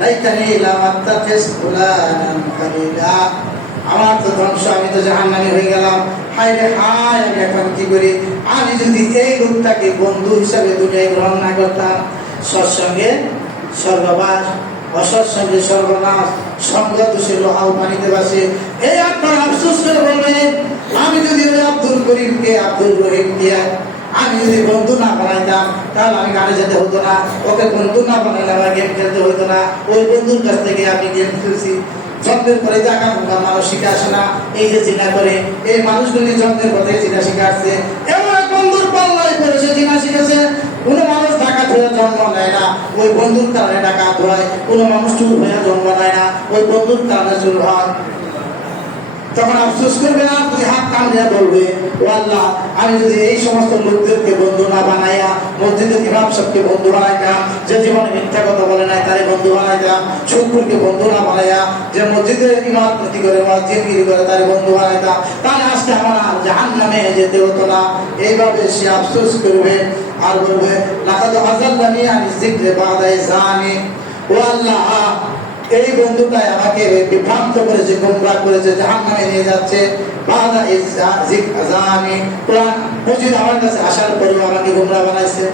লাইতানি লাম আত্তাখিস ফুলানান খালিলা, আমার তো ধ্বংস, আমি তো জাহান্নামী হয়ে গেলাম। হায় রে হায়, আমি এখন কি করি? আমি যদি এই লোকটাকে বন্ধু হিসাবে দুনিয়ায় গ্রহণ না করতাম, সৎসঙ্গে স্বর্গবাস, অসৎসঙ্গে সর্বনাশ, সঙ্গ দোষে লোহাও পানিতে বাসে। এই আপনার আফসোস করে বলবেন, আমি যদি ওই আব্দুল করিমকে, আব্দুল রহিমকে আমি যদি বন্ধু না বানাইতাম, তাহলে আমি গানে যেতে হতো না। ওকে বন্ধু না বানাইলে আমার গেম খেলতে হতো না। ওই বন্ধুর কাছ থেকে আমি গেম খেলছি। জন্মের পরে জায়গা মানুষ শিখে আসে না, এই যে চিনা করে, এই মানুষগুলি জন্মের পথে চিনা শিখে আসছে। এমন এক বন্ধুর পাল্লায় পড়েছে, চিনা শিখেছে। কোনো মানুষ ডাকাত হয়ে জন্ম নেয় না, ওই বন্ধুর কারণে ডাকাত হয়। কোনো মানুষ চুর হয়ে জন্ম নেয় না, ওই বন্ধুর কারণে চুর হয়। তখন আফসোস করবে না, তুই হাত কামড়ে বলবে, ও আল্লাহ, আমি যদি এই সমস্ত লোকদেরকে বন্ধু না বানাইয়া মসজিদের ইমাম সাহেবকে বন্ধু বানাইতাম, যে জীবনে মিথ্যা কথা বলে নাই তারে বন্ধু বানাইতাম, সুদখোরকে বন্ধু না বানাইয়া যে মসজিদের ইমামতি করে, মসজিদগিরি করে তারে বন্ধু বানাইতাম, তাহলে আজকে আমার জাহান্নামে যেতে হতো না। এইভাবে সে আফসোস করবে আর বলবে, লাকাদ আযাল্লানি আনি যিকরি বা'দা ইয জানি, ও আল্লাহ, এই বন্ধুটাই আমাকে বিভ্রান্ত করেছে, গোমরাহ করেছে, জাহান্নামে নিয়ে যাচ্ছে। বা'দা ইয জানি, কোরআন মসজিদ আমার কাছে আসার পরেও আমাকে গোমরাহ বানাইছে।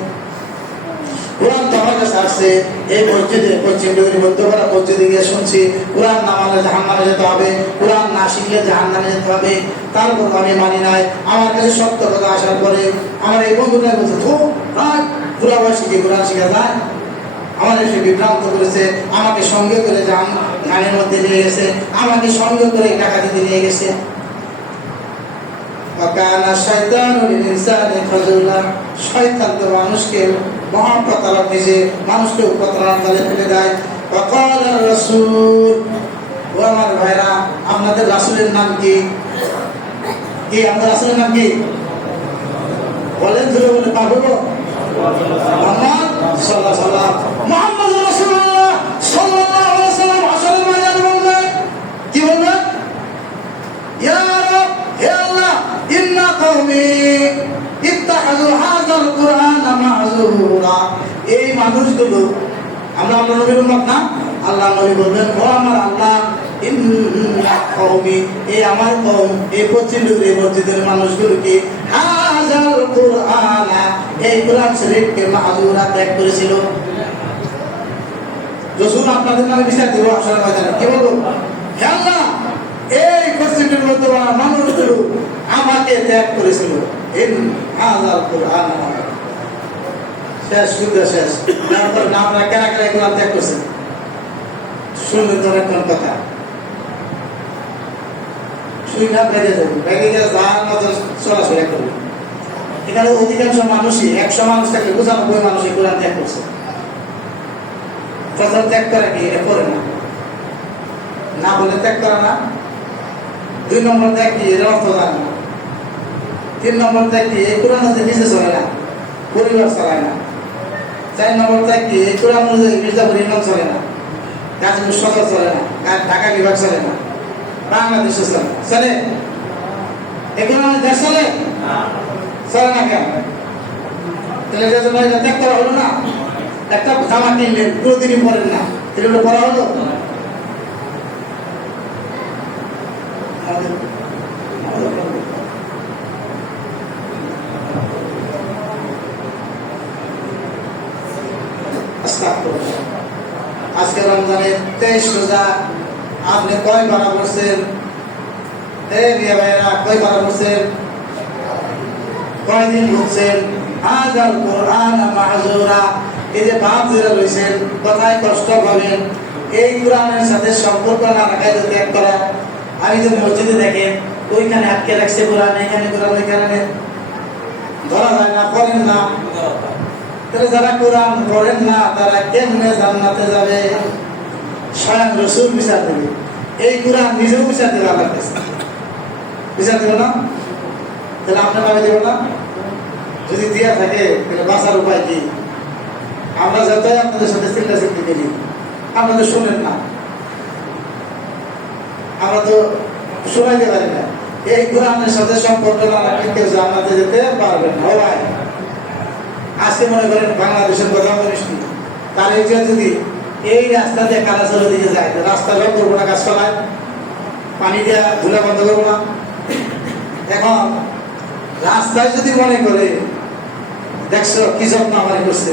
কোরআন তো আমার কাছে আসছে, এই মসজিদে, পশ্চিম ডিগ্রি মধ্যপাড়া মসজিদে গিয়ে শুনছি কোরআন না মানলে জাহান্নামে যেতে হবে, কোরআন না শিখলে জাহান্নামে যেতে হবে। তারপর আমি মানি নাই। আমার কাছে সত্য কথা আসার পরে আমার এই বন্ধুটাই বলছে, তো পুরা বয়সে কি কোরআন শিখা যায়? আমাদের সে বিভ্রান্ত করেছে, আমাকে সঙ্গে করে গানের মধ্যে নিয়ে গেছে, আমাকে সঙ্গে করে টাকা দিতে নিয়ে গেছে। শয়তান তো মানুষকে মহা প্রতারক দিয়েছে, মানুষকে প্রতারণার জালে ফেলে দেয়। রাসূল, ও আমার ভাইরা, আপনাদের রাসূলের নাম কি? কি আপনার রাসূলের নাম কি? বলেন, ধরে বলে পাবো। মুহাম্মদ সাল্লাল্লাহু আলাইহি ওয়াসাল্লাম, মুহাম্মদ রাসূলুল্লাহ সাল্লাল্লাহু আলাইহি ওয়াসাল্লাম আসলে ময়দানে বলবে, কি বলবে? ইয়া রাব, হে আল্লাহ, ইন্না কওমি ইত্তাখাযু হাযাল কুরআনা মাহজুরা। এই মানুষগুলো, আমরা আল্লাহর নবীর উম্মত না? আল্লাহ নবী বলবেন, ও আমার আল্লাহ, ইন্না কওমি, এই আমার কওম, এই পশ্চিম মসজিদের মানুষগুলোকে হাযাল কুরআনা, এই কোরআন শরীফকে মাহজুরা ত্যাগ করেছিল। রাসূল আপনাদের নামে বিচার দিব আসলে ময়দানে, কি বলবো? হে আল্লাহ, এই পশ্চিমের মধ্যে মানুষগুলো আমাকে ত্যাগ করেছিল। হাযাল কুরআনা, শেষ শুদ্ধ শেষ। তারপর আমরা কেনা কেনা কোরআন ত্যাগ করছেন, শুনলেন তো কোন কথা? শুই না বেড়ে যাবে, বেড়ে গেলে যার মতো চলাফেরা করবে। এখানে অধিকাংশ মানুষই, 100 মানুষ থাকলে 95 মানুষই কোরআন ত্যাগ করছে। প্রথম ত্যাগ করে কি? এটা করে না, না বলে ত্যাগ করে না। 2 নম্বর ত্যাগ কি? এর অর্থ জানে না। 3 নম্বর ত্যাগ কি? এই কোরআন হচ্ছে নিজে চলে না, পরিবার চালায় না। 4 নম্বর ত্যাগ কি? এই কোরআন অনুযায়ী মির্জাপুর ইমাম চলে না, গাজীপুর সদর চলে না, ঢাকা বিভাগ চলে না, বাংলাদেশে চলে চলে, এগুলো আমাদের দেশ চলে চলে না কেন? তাহলে এটা ত্যাগ করা হলো না। একটা জামা কিনলেন, প্রতিদিনই পরেন না, এগুলো করা হলো? আজকে রমজানের 23 রোজা, আপনি কয় পারা পড়ছেন? মিয়া ভাইরা, কয় পারা পড়ছেন? কয়দিন ঘুরছেন? হাযাল কুরআনা মাহজুরা, এই যে বাপ যারা রয়েছেন, কথায় কষ্ট পাবেন। এই কোরআনের সাথে সম্পর্ক না রাখায় ত্যাগ করা। আমি যে মসজিদে দেখেন, ওইখানে আটকে রাখছে কোরআন, এখানে কোরআন, ওইখানে ধরা যায় না, পড়েন না। যারা কোরআন পড়েন না, তারা কেমনে জান্নাতে যাবে? স্বয়ং রাসূল বিচার দেবে। এই কোরআন নিজেও বিচার দেবে, আল্লাহর কাছে বিচার দেবে না? তাহলে আপনার ভাবে দেবে না? যদি দিয়া থাকে তাহলে বাঁচার উপায় কি? আমরা যতই আপনাদের সাথে চিল্লাচিল্লি করি, আপনাদের শোনেন না, আমরা তো শোনাইতে পারি না। এই কোরআনের সাথে সম্পর্ক না রাখলে কেউ জান্নাতে যেতে পারবে না। ভাই, আজকে মনে করেন বাংলাদেশের প্রধানমন্ত্রী, তার ইজ্জত যদি এই রাস্তা দিয়ে কারা চলে দিকে যায়, রাস্তা লোক করবো না, গাছ ফেলায় পানি দেওয়া ধুলা বন্ধ করবো না। এখন রাস্তায় যদি মনে করে দেখছো কি যত্ন আমার করছে,